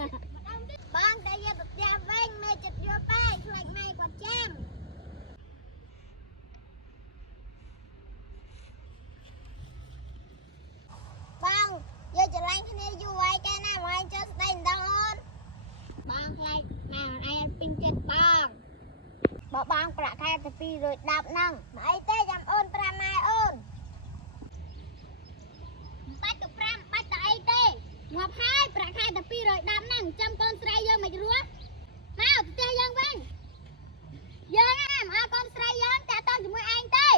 បងតែយកទៅផ្ទះវិញមេចិត្តយល់ពេកខ្លាចម៉ែគាត់ចាំបងយកច្រឡាញ់គ្នាយូរហើយកាលណាមកចុះស្ដីម្ដងអូនបងខ្លាចម៉ែអូនឯងពេញចិត្តបងបើបងប្រាក់ខែទៅ210ហ្នឹងមិនអីទេចាំអូនប្រាប់ម៉ែអូនបាច់ទៅ5បាច់ទៅអីទេងាប់ហើយប្រាក់ខែទៅ210ហ្នឹងចាំកូនស្រីយើងមិនរស់មកផ្ទះយើងវិញយើងណាមកឲ្យកូនស្រីយើងតាក់ទងជាមួយឯងទេ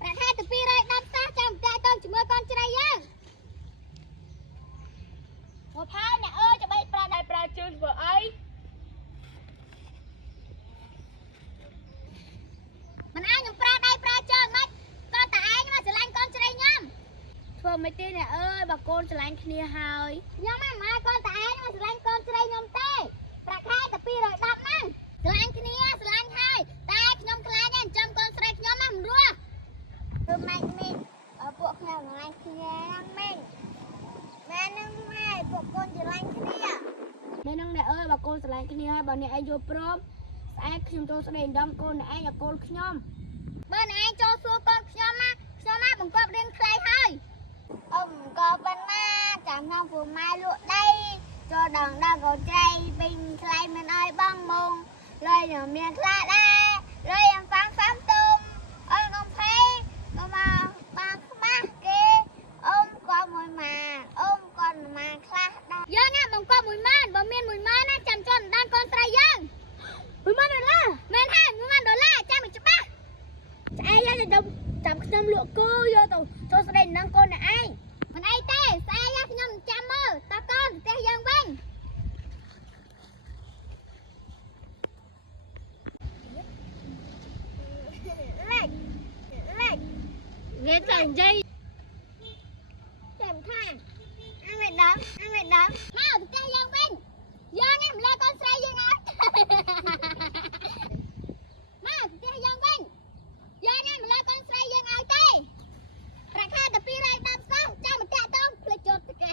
ប្រាក់ខែទៅ210សោះចាំតាក់ទងជាមួយកូនស្រីយើងងាប់ហើយអ្នកអើយចាំបីប្រាដៃប្រាជើងធ្វើអីមិនអើខ្ញុំប្រាដៃប្រាជើងមិនក៏តែឯងមកស្រឡាញ់កូនស្រីខ្ញុំធ្វើមិនទេអ្នកអើយបើកូនស្រឡាញ់គ្នាហើយខ្ញុំមិនឲ្យកូនតែឯងមកស្រឡាញ់កូនស្រីខ្ញុំទេប្រាក់ខែតែ210ហ្នឹងស្រឡាញ់គ្នាស្រឡាញ់ហើយតែខ្ញុំខ្លាចចាំកូនស្រីខ្ញុំមិនរស់ធ្វើម៉េចមីពួកខ្ញុំស្រឡាញ់គ្នាហ្នឹងមីម៉ែនឹងម៉ែពួកកូនស្រឡាញ់គ្នាម៉ែនឹងអ្នកអើយបើកូនស្រឡាញ់គ្នាហើយបើអ្នកឯងយល់ព្រមស្អែកខ្ញុំចូលស្ដីដណ្ដំកូនអ្នកឯងឲ្យកូនខ្ញុំបើអ្នកឯងចូលសួរកូនខ្ញុំណាបង្កប់រៀនខ្លីហើយក៏ប៉ុណ្ណាចាំខ្ញុំពូម៉ែលក់ដីចូលដល់កូនស្រីពេញខ្លៃមិនអើយបងមុងលុយខ្ញុំមានខ្លះដែរលុយខ្ញុំฟังសាំទុំអូនកុំភ័យក៏មកបានខ្មាស់គេក៏មួយម៉ាគាត់មួយម៉ាខ្លះដែរយើងណាបង្កប់10000បើមាន10000ណាចាំចន់ដល់កូនស្រីយើង$10000មែនហើយ$10000ចាំមិនច្បាស់ស្អែកយើងទៅចាំខ្ញុំលក់គោយកទៅចូលស្ដីនឹងកូនអ្នកឯងមិនអីទេស្អែកខ្ញុំចាំមើលតើកូនផ្ទះយើងវិញលេខងាយទៅនិយាយចាំថាអញមិនដឹងមកផ្ទះយើងវិញយើងនេះមិនលើកូនស្រីយើងអត់មកផ្ទះយើងវិញយើងនេះមិនលើកូនស្រីយើងឲ្យទេប្រាក់ខែតែ210សោះចាំមកតាក់តងផ្លេចជប់ទៅគេ